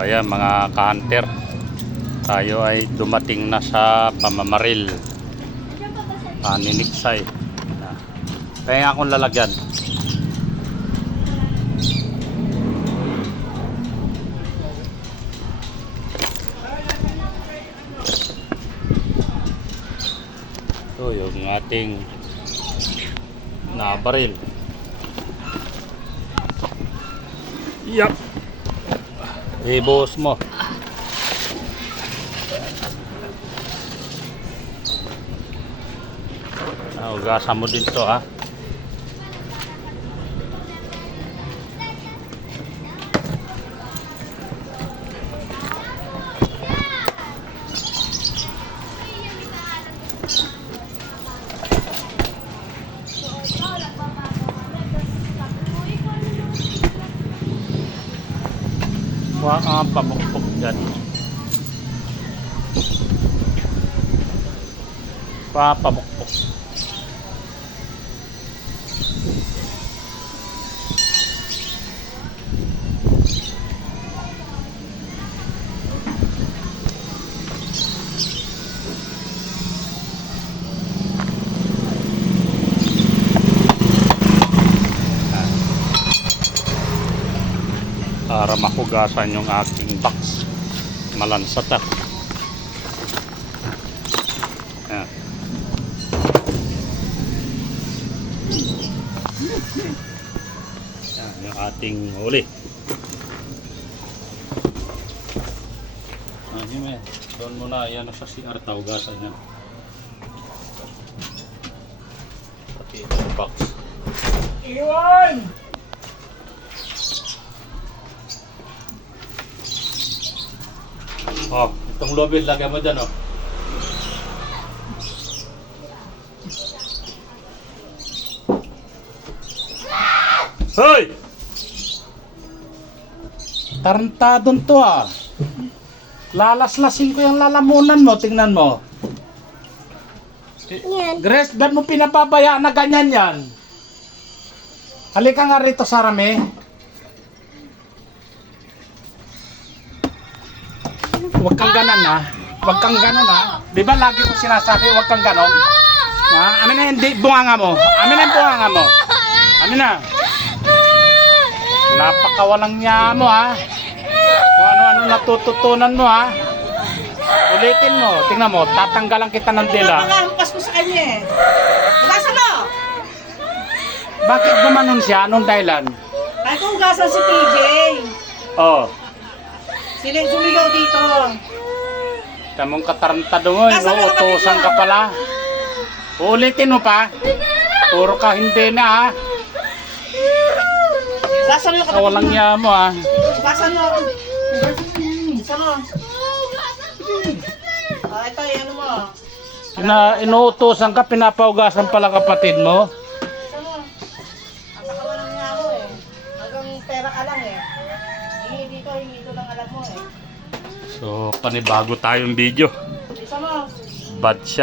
ayan mga ka-hunter, tayo ay dumating na sa pamamaril Paniniksay. Kaya akong lalagyan. Ito yung ating nabaril. Yup. Ibos mo. Ugasan mo din to, ha. Kuha ka ang pamukpok dyan. Kuha pamukpok. Para mahugasan yung aking box, malansat ah. Ayan. Ayan yung ating huli. Doon muna, yan sa CR, hugasan yan pati yung box. Iwan! Oh, itong lobby lagay mo dyan, oh. Hoy! Tarantadon to, ah. Lalaslasin ko yung lalamunan mo, tingnan mo. Grace, ba't mo pinapabaya na ganyan yan? Halika nga rito, Sarame. Huwag kang ganon, ha. Huwag kang ganon, ha. Di ba lagi ko sinasabi, huwag kang ganon? Ha? Amin na hindi, bunganga mo. Amin na yung bunganga mo. Amin na. Napakawalang niya mo, ha. Kung ano-ano natututunan mo, ha. Ulitin mo. Tingnan mo, tatanggalan kita ng dila. Pinapangahampas ko sa kanya, eh. Hugasan mo! Bakit gumanon siya? Anong dahilan? Ay, kung hugasan si TJ. Oh. Sila yung sumigaw dito. Kamong katarantado mo, inuutosan ka pala. Ulitin mo pa. Puro ka hindi na, ha. Hugasan mo kapatid Walang mo. niya mo, ha. Hugasan mo. Hugasan mo. Ah, ito, ano mo. Inuutosan ka, pinapaugasan pala kapatid mo. Hugasan mo. Ang nakawalang nga mo, eh. Hanggang pera ka lang, eh. Hingi dito lang alam mo, eh. So, panibago tayong video. Hugasan mo. Bad siya.